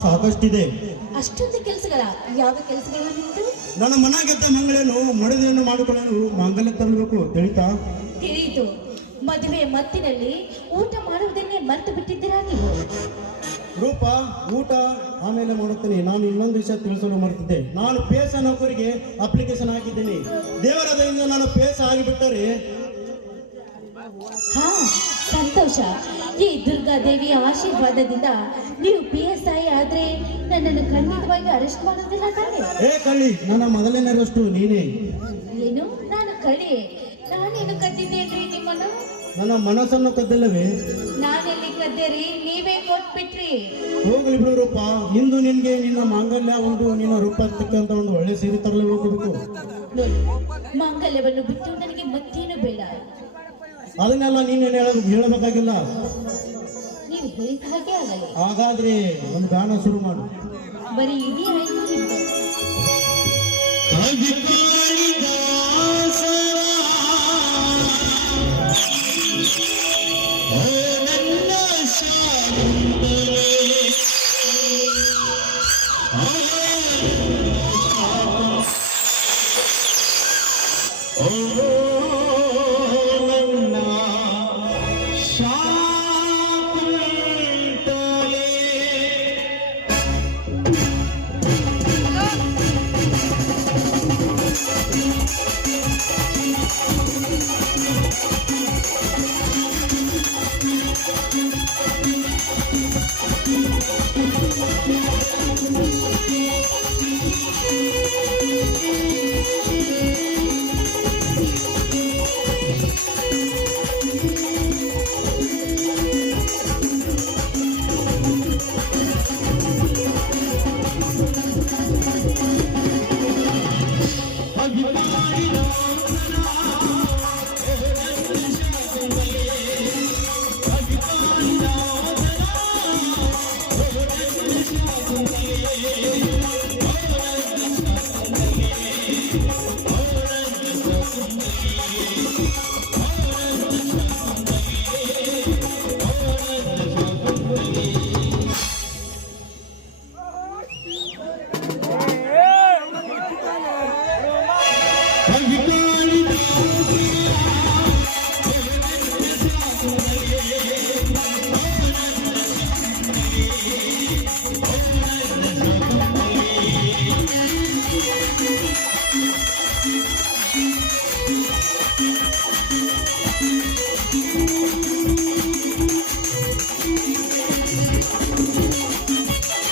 ಸಾಕಷ್ಟಿದೆ. ಅಷ್ಟೊಂದು ಕೆಲಸಗಳ ಯಾವ ಕೆಲಸಗಳು ನಿಂತು? ನನ್ನ ಮನ ಗೆದ್ದ ಮಂಗಳೇನು ಮಡದಿಯನ್ನು ಮಾಡಿಕೊಳ್ಳಲು ಮಾಂಗಲ್ಯ ತರಬೇಕು ತಿಳಿತಾ? ತಿಳಿಯಿತು. ಮದುವೆ ಮತ್ತಿನಲ್ಲಿ ಊಟ ಮಾಡುವುದನ್ನೇ ಮರೆತು ಬಿಟ್ಟಿದ್ದೀರಾ ನೀವು? ರೂಪ ಊಟ ಆಮೇಲೆ ಮಾಡುತ್ತೇನೆ. ನಾನು ಇನ್ನೊಂದು ವಿಷಯ ತಿಳಿಸಲು ಮರೆತಿದ್ದೆ. ನಾನು ಪೇಸ ನೌಕರಿಗೆ ಅಪ್ಲಿಕೇಶನ್ ಹಾಕಿದ್ದೇನೆ. ದೇವರ ದಯಿಂದ ನಾನು ಪೇಸ ಆಗಿಬಿಟ್ಟರೆ ಹಾ, ಸಂತೋಷ. ಈ ದುರ್ಗಾದೇವಿಯ ಆಶೀರ್ವಾದದಿಂದ ನೀವು PSI ಆದ್ರೆ ನನ್ನನ್ನು ಖಂಡಿತವಾಗಿ ಅರೆಸ್ಟ್ ಮಾಡೋದಿಲ್ಲ ತಾನೆ? ಏ ಕಳ್ಳಿ, ನನ್ನ ಮೊದಲನೇ ಅರೆಸ್ಟು ನೀನೇ. ಏನು? ನಾನು ಕಳ್ಳಿ? ನಾನೇನು ಕದ್ದಿದ್ದೇನ್ರಿ ನಿಮ್ಮನ್ನು? ನನ್ನ ಮನಸ್ಸನ್ನು ಕದ್ದಿಲ್ಲವೇ? ನಾನೆಲ್ಲಿ ಕದ್ದೇರಿ? ನೀವೇ ಕೊಟ್ಬಿಟ್ರಿ. ಹೋಗ್ಲಿ ಬಿಡು ರೂಪ. ಇಂದು ನಿನ್ಗೆ ನಿನ್ನ ಮಾಂಗಲ್ಯ ಒಂದು ನಿನ್ನ ರೂಪಕ್ಕೆ ಅಂತ ಒಂದು ಒಳ್ಳೆ ಸೀರೆ ತರಲು ಹೋಗಬೇಕು. ನೋಡಿ, ಮಾಂಗಲ್ಯವನ್ನು ಬಿಟ್ಟು ನನಗೆ ಮತ್ತೇನು ಬೇಡ. ಅದನ್ನೆಲ್ಲ ನೀನು ಹೇಳಬೇಕಾಗಿಲ್ಲ. ನೀವು ಹೇಳಿದ ಹಾಗೆ ಆಗಲ್ಲ. ಹಾಗಾದ್ರೆ ಒಂದು ಗಾನ ಶುರು ಮಾಡು. ಬರೀ ಇಡೀ ಆಯ್ತು ನಿಮ್ದು.